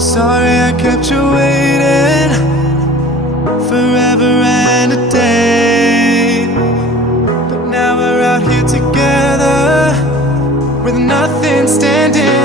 Sorry I kept you waiting forever and a day. But now we're out here together with nothing standing